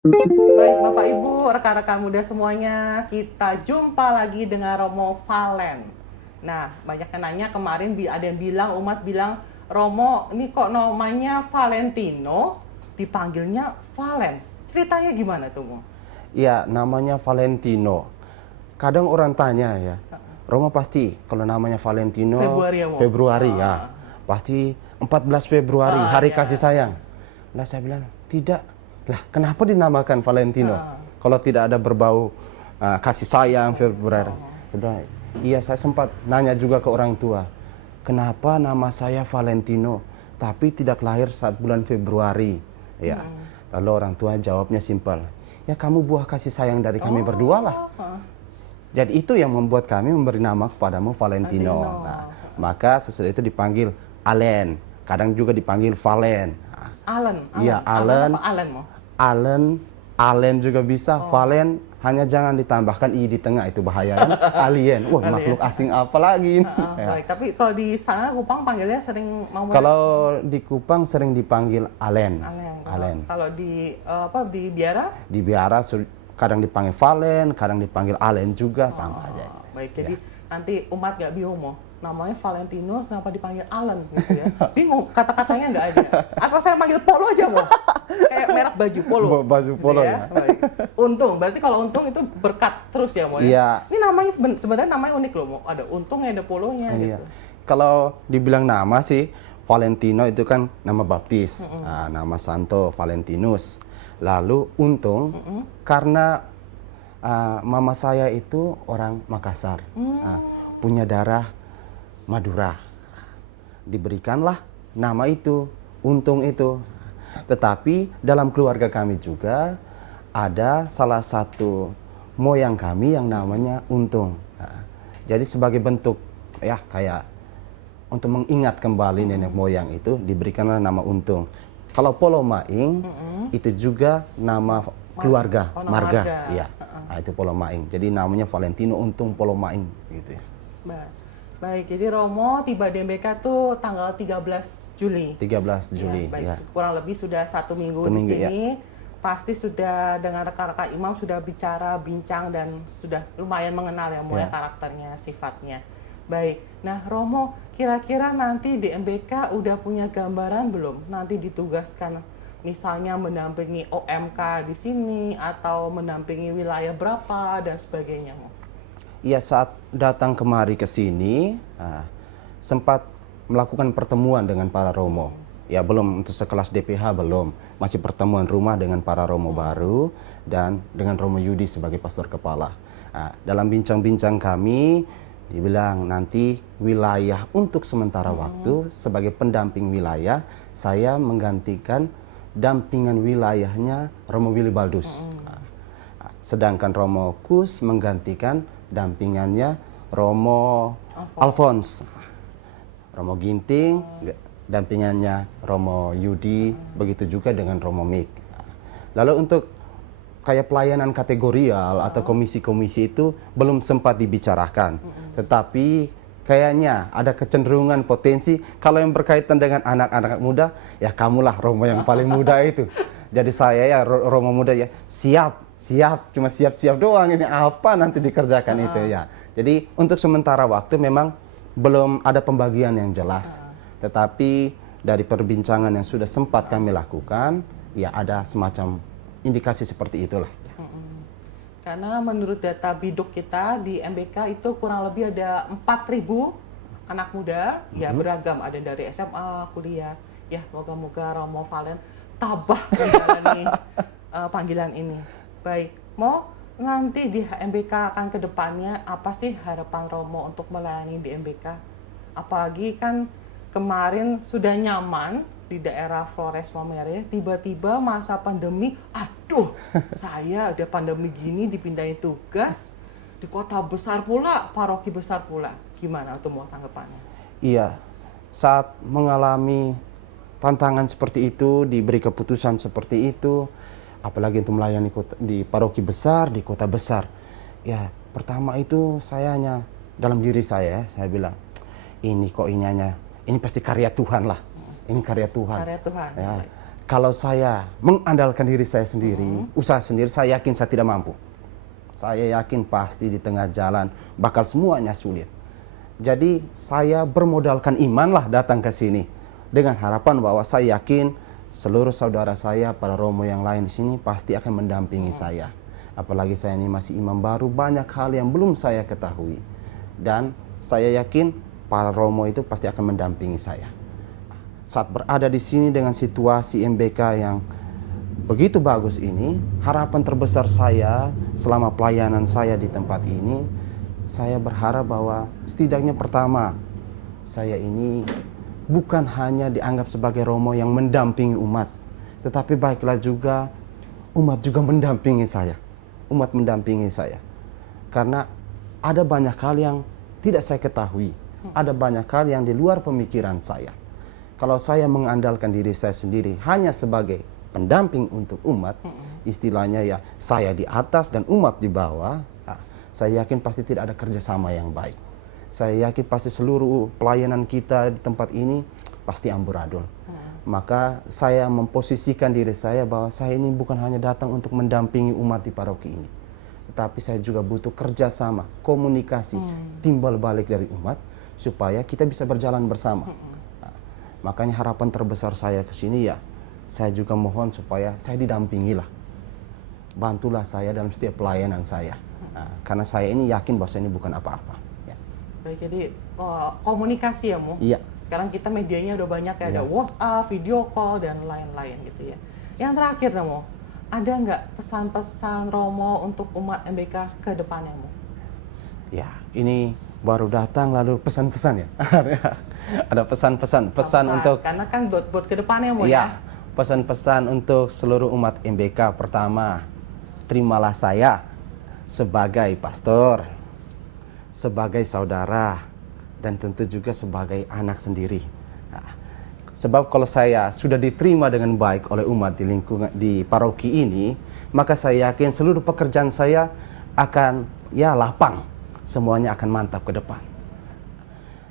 Baik, Bapak Ibu, rekan-rekan muda semuanya, kita jumpa lagi dengan Romo Valen. Nah, banyak yang nanya kemarin, ada yang bilang, umat bilang, Romo, ini kok namanya Valentino, dipanggilnya Valen. Ceritanya gimana tuh, Mo? Ya, namanya Valentino. Kadang orang tanya ya, Roma pasti kalau namanya Valentino, Februari ya, Mo? Februari ya. Pasti 14 Februari, hari Ya. kasih sayang. Lah saya bilang, tidak. Lah, kenapa dinamakan Valentino? Kalau tidak ada berbau kasih sayang Februari. Saya bilang, iya, saya sempat nanya juga ke orang tua. Kenapa nama saya Valentino, tapi tidak lahir saat bulan Februari? Ya. Lalu orang tua jawabnya simpel. Ya, kamu buah kasih sayang dari kami berdua lah. Jadi itu yang membuat kami memberi nama kepadamu Valentino. Nah, maka sesudah itu dipanggil Allen. Kadang juga dipanggil Valen. Allen. Iya, Allen. Apa Allen, Mo? Allen juga bisa. Valen, hanya jangan ditambahkan i di tengah, itu bahaya kan? Alien. Wah, makhluk asing apa lagi ini? Baik, tapi kalau di sana Kupang panggilnya sering mau Kalau di Kupang sering dipanggil Allen. Allen. Kalau di di Biara? Di Biara kadang dipanggil Valen, kadang dipanggil Allen juga, sama aja. Baik, jadi nanti umat nggak bingung, Mo. Namanya Valentino, kenapa dipanggil Allen gitu ya? Bingung, kata-katanya nggak ada. Atau saya panggil Polo aja, Mo. Kayak merek baju Polo. Baju Polo gitu ya. Baik. Untung, berarti kalau Untung itu berkat terus ya, Mo ya? Iya. Ini namanya sebenarnya namanya unik loh, Mo. Ada Untungnya, ada Polonya gitu. Iya. Kalau dibilang nama sih, Valentino itu kan nama baptis, nama Santo Valentinus. Lalu Untung karena mama saya itu orang Makassar, punya darah Madura. Diberikanlah nama itu, Untung itu. Tetapi dalam keluarga kami juga ada salah satu moyang kami yang namanya Untung. Jadi sebagai bentuk ya kayak untuk mengingat kembali nenek moyang itu diberikanlah nama Untung. Kalau Polo Maing itu juga nama keluarga, marga. Iya. Nah, itu Polo Maing. Jadi namanya Valentino Untung Polo Maing gitu ya. Baik, jadi Romo tiba di MBK tuh tanggal 13 Juli. 13 Juli. Ya, baik, Ya. kurang lebih sudah satu minggu di sini. Ya. Pasti sudah dengan rekan-rekan imam sudah bicara, bincang, dan sudah lumayan mengenal ya, mulai karakternya, sifatnya. Baik, nah Romo, kira-kira nanti di MBK udah punya gambaran belum? Nanti ditugaskan misalnya mendampingi OMK di sini, atau mendampingi wilayah berapa, dan sebagainya, Mo? Ya, saat datang kemari ke sini, sempat melakukan pertemuan dengan para Romo. Ya, belum untuk sekelas DPH belum. Masih pertemuan rumah dengan para Romo baru dan dengan Romo Yudi sebagai pastor kepala. Dalam bincang-bincang kami, dibilang nanti wilayah untuk sementara waktu sebagai pendamping wilayah, saya menggantikan dampingan wilayahnya Romo Willy Baldus. Sedangkan Romo Kus menggantikan dampingannya Romo Alphonse. Romo Ginting, dampingannya Romo Yudi, begitu juga dengan Romo Mik. Lalu untuk kayak pelayanan kategorial atau komisi-komisi itu belum sempat dibicarakan. Tetapi kayaknya ada kecenderungan potensi kalau yang berkaitan dengan anak-anak muda, ya kamulah Romo yang paling muda itu. Jadi saya ya Romo muda ya siap, cuma siap-siap doang, ini apa nanti dikerjakan itu ya. Jadi untuk sementara waktu memang belum ada pembagian yang jelas. Tetapi dari perbincangan yang sudah sempat kami lakukan, ya ada semacam indikasi seperti itulah. Karena menurut data biduk kita di MBK itu kurang lebih ada 4.000 anak muda, ya beragam, ada dari SMA, kuliah. Ya, moga-moga Romo Valen tabah menjalani panggilan ini. Baik, Mo, nanti di MBK akan ke depannya apa sih harapan Romo untuk melayani di MBK? Apalagi kan kemarin sudah nyaman di daerah Flores Momere, tiba-tiba masa pandemi, aduh, saya ada pandemi gini dipindahin tugas di kota besar pula, paroki besar pula. Gimana tuh Mo tanggapannya? Iya, saat mengalami tantangan seperti itu, diberi keputusan seperti itu, apalagi untuk melayani di paroki besar, di kota besar. Ya, pertama itu saya hanya dalam diri saya bilang, ini kok ini pasti karya Tuhan lah. Ini karya Tuhan. Karya Tuhan. Ya. kalau saya mengandalkan diri saya sendiri, usaha sendiri, saya yakin saya tidak mampu. Saya yakin pasti di tengah jalan bakal semuanya sulit. Jadi saya bermodalkan iman lah datang ke sini dengan harapan bahwa saya yakin seluruh saudara saya, para romo yang lain di sini pasti akan mendampingi saya. Apalagi saya ini masih imam baru, banyak hal yang belum saya ketahui. Dan saya yakin para romo itu pasti akan mendampingi saya. Saat berada di sini dengan situasi MBK yang begitu bagus ini, harapan terbesar saya selama pelayanan saya di tempat ini, saya berharap bahwa setidaknya pertama, saya ini bukan hanya dianggap sebagai romo yang mendampingi umat, tetapi baiklah juga umat juga mendampingi saya. Umat mendampingi saya. Karena ada banyak hal yang tidak saya ketahui. Ada banyak hal yang di luar pemikiran saya. Kalau saya mengandalkan diri saya sendiri hanya sebagai pendamping untuk umat, istilahnya ya saya di atas dan umat di bawah, saya yakin pasti tidak ada kerjasama yang baik. Saya yakin pasti seluruh pelayanan kita di tempat ini pasti amburadul. Maka saya memposisikan diri saya bahwa saya ini bukan hanya datang untuk mendampingi umat di paroki ini, tetapi saya juga butuh kerjasama, komunikasi, timbal balik dari umat supaya kita bisa berjalan bersama. Nah, makanya harapan terbesar saya ke sini ya, saya juga mohon supaya saya didampingi lah, bantulah saya dalam setiap pelayanan saya. Nah, karena saya ini yakin bahwa saya ini bukan apa-apa. Ya. Baik, jadi komunikasi ya, Mo? Iya. Sekarang kita medianya udah banyak ya, ada WhatsApp, video call, dan lain-lain gitu ya. Yang terakhir, Mo, ada nggak pesan-pesan Romo untuk umat MBK ke depannya, Mo? Ya, ini baru datang lalu pesan-pesan ya. Ada pesan-pesan, pesan untuk... Karena kan buat ke depannya, Mo, ya. Pesan-pesan untuk seluruh umat MBK. Pertama, terimalah saya sebagai pastor, sebagai saudara, dan tentu juga sebagai anak sendiri. Nah, sebab kalau saya sudah diterima dengan baik oleh umat di lingkungan di paroki ini, maka saya yakin seluruh pekerjaan saya akan ya lapang, semuanya akan mantap ke depan.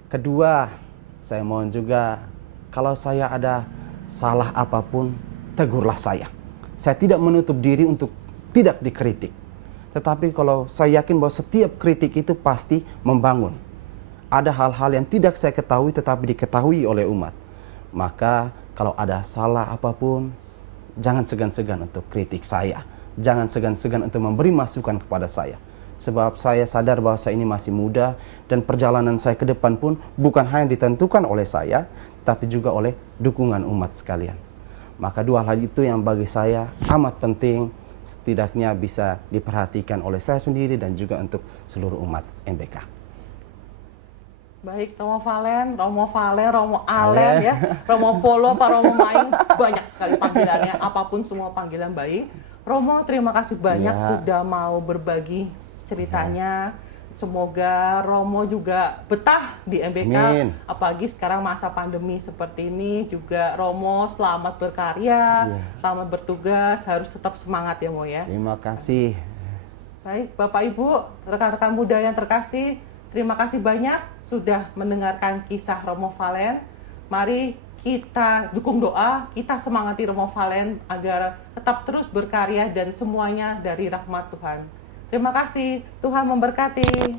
Kedua, saya mohon juga kalau saya ada salah apapun, tegurlah saya. Saya tidak menutup diri untuk tidak dikritik. Tetapi kalau saya yakin bahwa setiap kritik itu pasti membangun. Ada hal-hal yang tidak saya ketahui tetapi diketahui oleh umat. Maka kalau ada salah apapun, jangan segan-segan untuk kritik saya. Jangan segan-segan untuk memberi masukan kepada saya. Sebab saya sadar bahwa saya ini masih muda dan perjalanan saya ke depan pun bukan hanya ditentukan oleh saya, tapi juga oleh dukungan umat sekalian. Maka dua hal itu yang bagi saya amat penting, setidaknya bisa diperhatikan oleh saya sendiri dan juga untuk seluruh umat MBK. Baik, Romo Valen, Romo Alen ya, Romo Polo, Pak Romo Maing, banyak sekali panggilannya, apapun semua panggilan baik. Romo, terima kasih banyak sudah mau berbagi ceritanya. Semoga Romo juga betah di MBK, apalagi sekarang masa pandemi seperti ini. Juga Romo selamat berkarya, selamat bertugas, harus tetap semangat ya, Mo ya. Terima kasih. Baik, Bapak Ibu, rekan-rekan muda yang terkasih, terima kasih banyak sudah mendengarkan kisah Romo Valen. Mari kita dukung doa, kita semangati Romo Valen agar tetap terus berkarya dan semuanya dari rahmat Tuhan. Terima kasih, Tuhan memberkati.